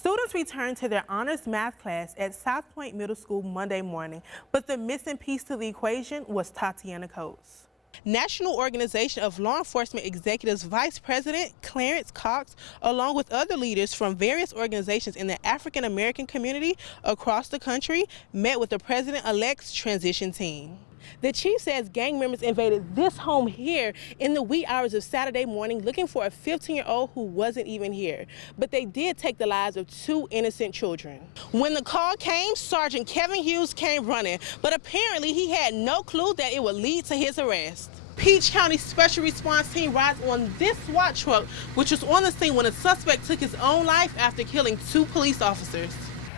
Students returned to their honors math class at South Point Middle School Monday morning, but the missing piece to the equation was Tatiana Coates. National Organization of Law Enforcement Executives Vice President Clarence Cox, along with other leaders from various organizations in the African American community across the country, met with the president-elect's transition team. The chief says gang members invaded this home here in the wee hours of Saturday morning looking for a 15-year-old who wasn't even here. But they did take the lives of 2 innocent children. When the call came, Sergeant Kevin Hughes came running, but apparently he had no clue that it would lead to his arrest. Peach County Special Response Team rides on this SWAT truck, which was on the scene when a suspect took his own life after killing 2 police officers.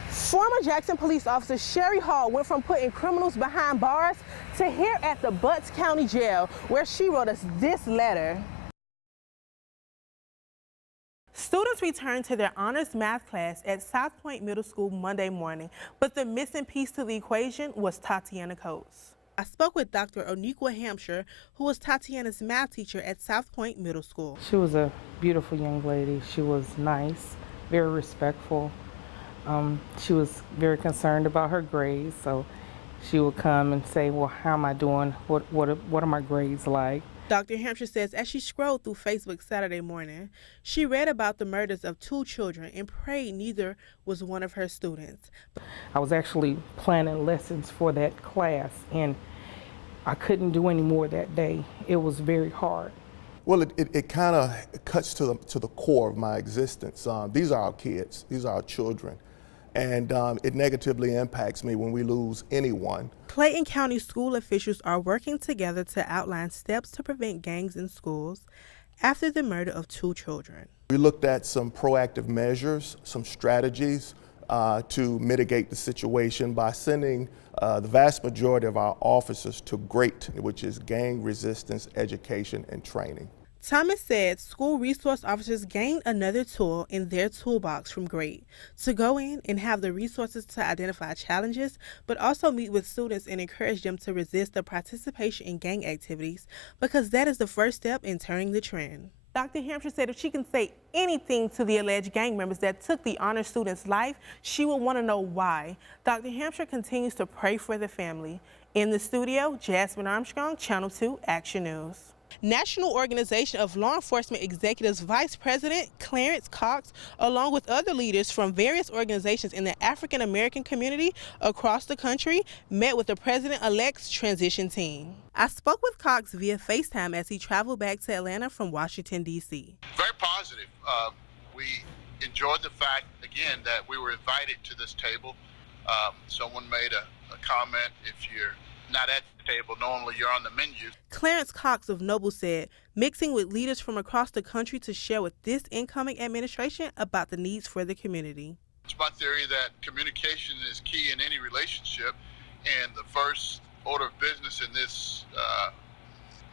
Former Jackson police officer Sherry Hall went from putting criminals behind bars to here at the Butts County Jail, where she wrote us this letter. Students returned to their honors math class at South Point Middle School Monday morning, but the missing piece to the equation was Tatiana Coates. I spoke with Dr. Oniqua Hampshire, who was Tatiana's math teacher at South Point Middle School. She was a beautiful young lady. She was nice, very respectful. She was very concerned about her grades, so she would come and say, well, how am I doing? What are my grades like? Dr. Hampshire says as she scrolled through Facebook Saturday morning, she read about the murders of 2 children and prayed neither was one of her students. I was actually planning lessons for that class, and I couldn't do any more that day. It was very hard. Well, it kind of cuts to the core of my existence. These are our kids. These are our children. And it negatively impacts me when we lose anyone. Clayton County school officials are working together to outline steps to prevent gangs in schools after the murder of 2 children. We looked at some proactive measures, some strategies to mitigate the situation by sending the vast majority of our officers to GREAT, which is Gang Resistance Education and Training. Thomas said school resource officers gained another tool in their toolbox from GREAT to go in and have the resources to identify challenges, but also meet with students and encourage them to resist the participation in gang activities, because that is the first step in turning the trend. Dr. Hampshire said if she can say anything to the alleged gang members that took the honor student's life, she will want to know why. Dr. Hampshire continues to pray for the family. In the studio, Jazmyne Armstrong, Channel 2 Action News. National Organization of Law Enforcement Executives Vice President Clarence Cox, along with other leaders from various organizations in the African American community across the country, met with the president-elect's transition team. I spoke with Cox via FaceTime as he traveled back to Atlanta from Washington, D.C. Very positive. We enjoyed the fact, again, that we were invited to this table. Someone made a comment, if you're not at the table, normally you're on the menu. Clarence Cox of Noble said, mixing with leaders from across the country to share with this incoming administration about the needs for the community. It's my theory that communication is key in any relationship, and the first order of business in this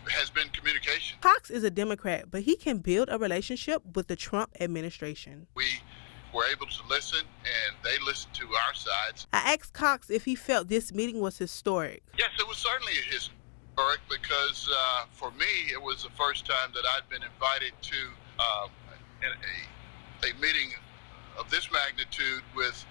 has been communication. Cox is a Democrat, but he can build a relationship with the Trump administration. We were able to listen, and they listened to our sides. I asked Cox if he felt this meeting was historic. Yes, it was certainly historic because for me, it was the first time that I'd been invited to a meeting of this magnitude with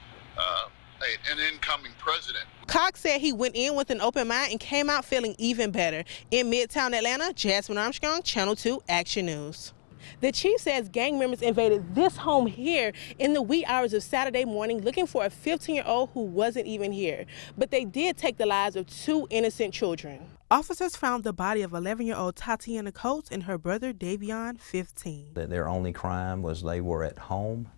an incoming president. Cox said he went in with an open mind and came out feeling even better. In Midtown Atlanta, Jazmyne Armstrong, Channel 2 Action News. The chief says gang members invaded this home here in the wee hours of Saturday morning looking for a 15-year-old who wasn't even here. But they did take the lives of 2 innocent children. Officers found the body of 11-year-old Tatiana Coates and her brother Davion, 15. Their only crime was they were at home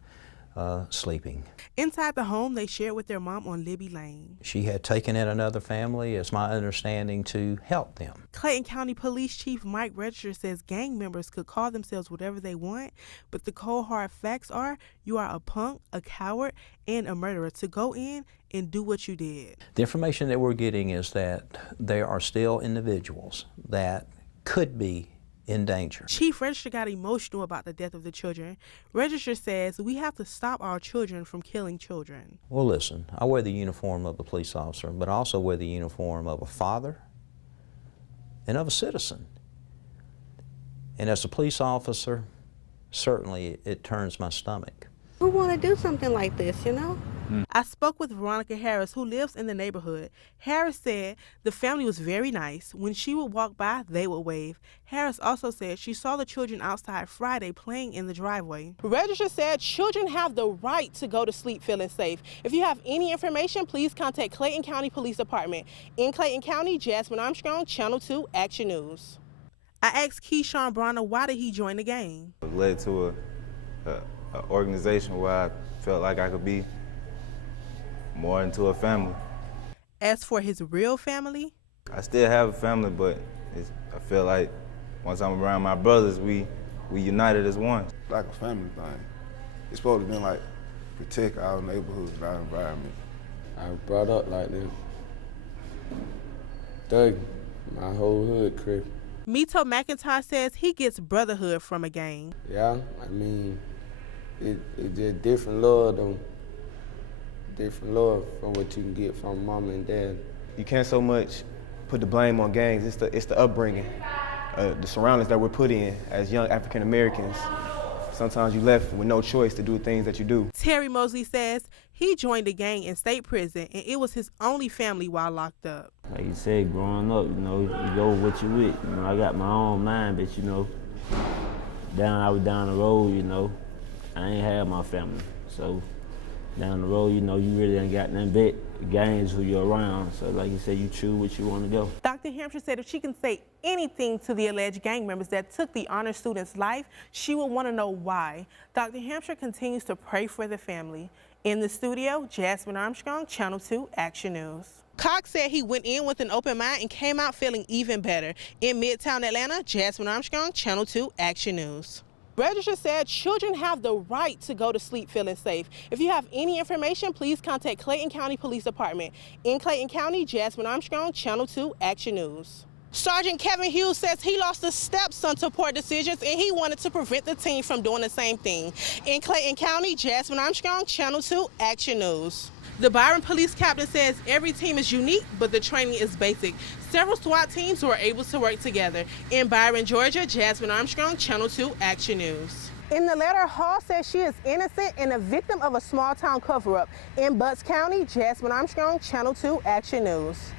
sleeping. Inside the home, they shared with their mom on Libby Lane. She had taken in another family, it's my understanding, to help them. Clayton County Police Chief Mike Register says gang members could call themselves whatever they want, but the cold hard facts are you are a punk, a coward, and a murderer to go in and do what you did. The information that we're getting is that there are still individuals that could be in danger. Chief Register got emotional about the death of the children. Register says we have to stop our children from killing children. Well, listen, I wear the uniform of a police officer, but I also wear the uniform of a father and of a citizen. And as a police officer, certainly it turns my stomach Who want to do something like this, you know? I spoke with Veronica Harris, who lives in the neighborhood. Harris said the family was very nice. When she would walk by, they would wave. Harris also said she saw the children outside Friday playing in the driveway. Register said children have the right to go to sleep feeling safe. If you have any information, please contact Clayton County Police Department. In Clayton County, Jazmyne Armstrong, Channel 2 Action News. I asked Keyshawn Bronner why did he join the gang. It led to an organization where I felt like I could be more into a family. As for his real family, I still have a family, but I feel like once I'm around my brothers, we united as one. Like a family thing. It's supposed to be like protect our neighborhoods, our environment. I was brought up like this. Thug, my whole hood crib. Mito McIntyre says he gets brotherhood from a gang. Yeah, I mean, it's just different love though. Different love from what you can get from mama and dad. You can't so much put the blame on gangs. It's the upbringing, the surroundings that we're put in as young African Americans. Sometimes you're left with no choice to do things that you do. Terry Mosley says he joined the gang in state prison, and it was his only family while locked up. Like you said, growing up, you go with what you with. I got my own mind, but I was down the road, I ain't had my family. So down the road, you really ain't got nothing but gangs who you're around. So like you said, you choose what you want to go. Dr. Hampshire said if she can say anything to the alleged gang members that took the honor student's life, she would want to know why. Dr. Hampshire continues to pray for the family. In the studio, Jazmyne Armstrong, Channel 2 Action News. Cox said he went in with an open mind and came out feeling even better. In Midtown Atlanta, Jazmyne Armstrong, Channel 2 Action News. Register said children have the right to go to sleep feeling safe. If you have any information, please contact Clayton County Police Department. In Clayton County, Jazmyne Armstrong, Channel 2 Action News. Sergeant Kevin Hughes says he lost a stepson to poor decisions and he wanted to prevent the team from doing the same thing. In Clayton County, Jazmyne Armstrong, Channel 2 Action News. The Byron police captain says every team is unique, but the training is basic. Several SWAT teams were able to work together. In Byron, Georgia, Jazmyne Armstrong, Channel 2 Action News. In the letter, Hall says she is innocent and a victim of a small-town cover-up. In Butts County, Jazmyne Armstrong, Channel 2 Action News.